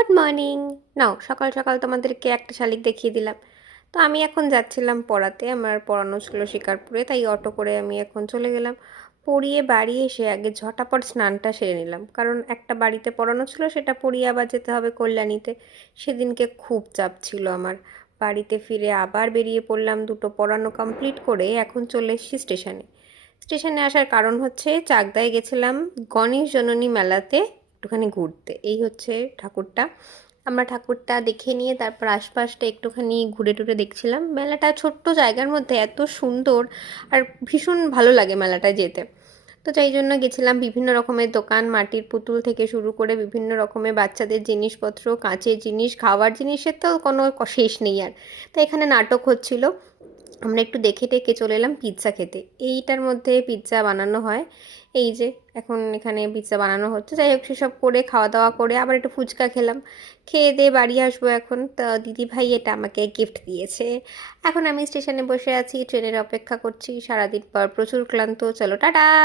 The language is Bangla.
Good morning. নাও, সকাল সকাল তোমাদেরকে একটা শালিক দেখিয়ে দিলাম। তো আমি এখন যাচ্ছিলাম পড়াতে, আমার পড়ানো ছিল শিকারপুরে, তাই অটো করে আমি এখন চলে গেলাম। পড়িয়ে বাড়ি এসে আগে ঝটাপট স্নানটা সেরে নিলাম, কারণ একটা বাড়িতে পড়ানো ছিল, সেটা পড়িয়ে আবার যেতে হবে কল্যাণীতে। সেদিনকে খুব চাপ ছিল আমার। বাড়িতে ফিরে আবার বেরিয়ে পড়লাম, দুটো পড়ানো কমপ্লিট করে এখন চলে এসেছি স্টেশনে। স্টেশনে আসার কারণ হচ্ছে চাকদায় গেছিলাম গণেশ জননী মেলাতে একটুখানি ঘুরতে। এই হচ্ছে ঠাকুরটা। আমরা ঠাকুরটা দেখে নিয়ে তারপর আশপাশটা একটুখানি ঘুরে টুরে দেখছিলাম। মেলাটা ছোট্ট জায়গার মধ্যে এত সুন্দর, আর ভীষণ ভালো লাগে মেলাটায় যেতে। তো যাই জন্য গেছিলাম। বিভিন্ন রকমের দোকান, মাটির পুতুল থেকে শুরু করে বিভিন্ন রকমের বাচ্চাদের জিনিসপত্র, কাঁচের জিনিস, খাওয়ার জিনিসের তো কোনো শেষ নেই আর। তো এখানে নাটক হচ্ছিল, আমরা একটু দেখে টেকে চলে এলাম পিৎজা খেতে। এইটার মধ্যে পিৎজা বানানো হয়। এই যে এখন এখানে পিৎজা বানানো হচ্ছে। যাই হোক, সেসব করে খাওয়া দাওয়া করে আবার একটু ফুচকা খেলাম। খেয়ে দিয়ে বাড়ি আসবো এখন। তা দিদিভাই এটা আমাকে গিফট দিয়েছে। এখন আমি স্টেশনে বসে আছি, ট্রেনের অপেক্ষা করছি। সারাদিন পর প্রচুর ক্লান্ত। চলো টাটা।